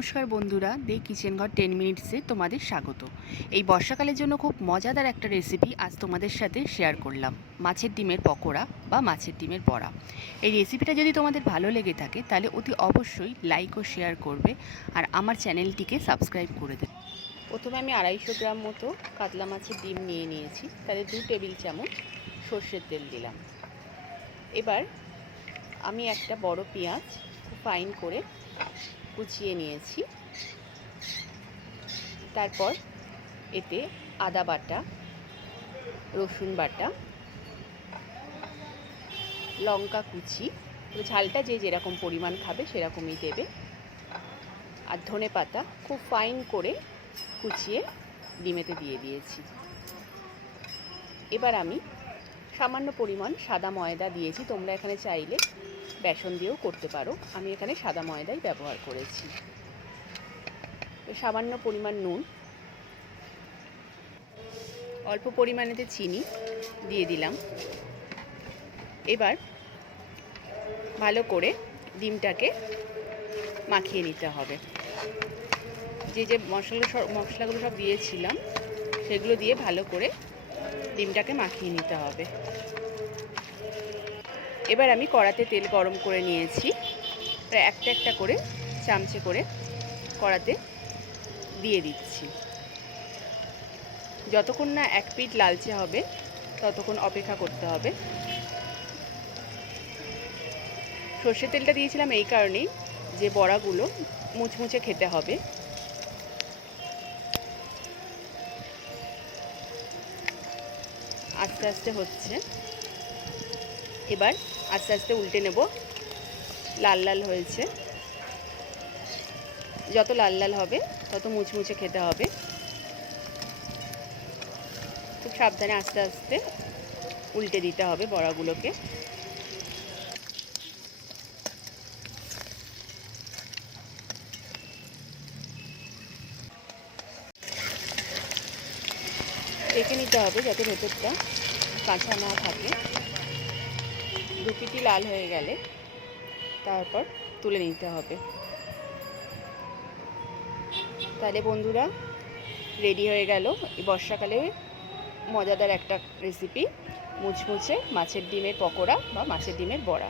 নমস্কার বন্ধুরা, দে কিচেন ঘর 10 মিনিটসে তোমাদের স্বাগত। এই বর্ষাকালের জন্য খুব মজাদার একটা রেসিপি আজ তোমাদের সাথে শেয়ার করলাম, মাছের ডিমের পকোড়া বা মাছের ডিমের বড়া। এই রেসিপিটা যদি তোমাদের ভালো লেগে থাকে তাহলে অতি অবশ্যই লাইক ও শেয়ার করবে আর আমার চ্যানেলটিকে সাবস্ক্রাইব করে দেবে। প্রথমে আমি 250 গ্রাম মতো কাতলা মাছের ডিম নিয়ে নিয়েছি, তাতে 2 টেবিল চামচ সর্ষের তেল দিলাম। এবার আমি একটা বড় পেঁয়াজ খুব ফাইন করে কুচিয়ে নিয়েছি। তারপর এতে আদা বাটা, রসুন বাটা, লঙ্কা কুচি, ঝালটা যে যেরকম পরিমাণ খাবে সেরকমই দেবে, আর ধনে পাতা খুব ফাইন করে কুচিয়ে ডিমেতে দিয়ে দিয়েছি। এবার আমি সামান্য পরিমাণ সাদা ময়দা দিয়েছি, তোমরা এখানে চাইলে বেসন দিয়েও করতে পারো, আমি এখানে সাদা ময়দাই ব্যবহার করেছি। সামান্য পরিমাণ নুন, অল্প পরিমাণেতে চিনি দিয়ে দিলাম। এবার ভালো করে ডিমটাকে মাখিয়ে নিতে হবে। যে যে মশলাগুলো সব দিয়েছিলাম সেগুলো দিয়ে ভালো করে ডিমটাকে মাখিয়ে নিতে হবে। এবার আমি কড়াতে তেল গরম করে নিয়েছি, প্রায় একটা একটা করে চামচে করে কড়াতে দিয়ে দিচ্ছি। যতক্ষণ না এক পিঠ লালচে হবে ততক্ষণ অপেক্ষা করতে হবে। সর্ষের তেলটা দিয়েছিলাম এই কারণেই যে বড়াগুলো মুচমুচে খেতে হবে। আস্তে আস্তে হচ্ছে, এবার আস্তে আস্তে উল্টে নেব। লাল লাল হয়েছে, যত লাল লাল হবে তত মুচমুচে খেতে হবে। খুব সাবধানে আস্তে আস্তে উল্টে দিতে হবে বড়াগুলোকে। দেখে নিতে হবে যাতে ভেতরটা কাঁচা না থাকে। দু পিটি লাল হয়ে গেলে তারপর তুলে নিতে হবে। তাহলে বন্ধুরা রেডি হয়ে গেল এই বর্ষাকালে মজাদার একটা রেসিপি, মুচমুচে মাছের ডিমের পকোড়া বা মাছের ডিমের বড়া।